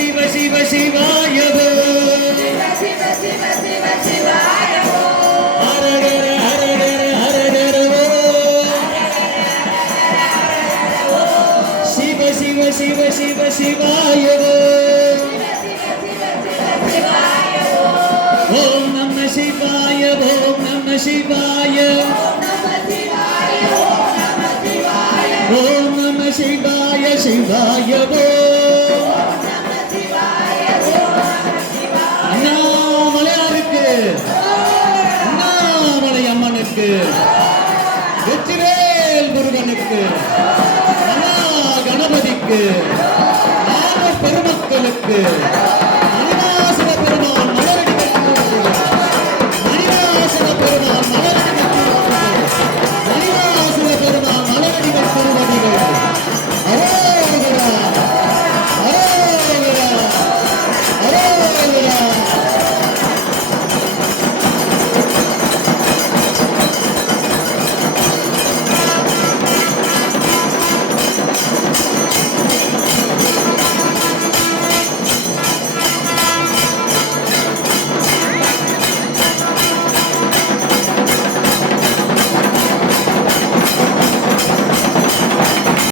சிவ சிவ சிவாயவோ ஹரஹர ஹரஹர ஹரஹரவோ சிவ சிவ சிவ சிவ சிவாயவோ ஓம் நம சிவாய ஓம் நம சிவாய ஓம் நம சிவாய சிவாயவோ அண்ணாமலையாருக்கு அண்ணாமலை அம்மனுக்கு வெற்றிவேல் முருகனுக்கு மகா கணபதிக்கு நாம பெருமக்களுக்கு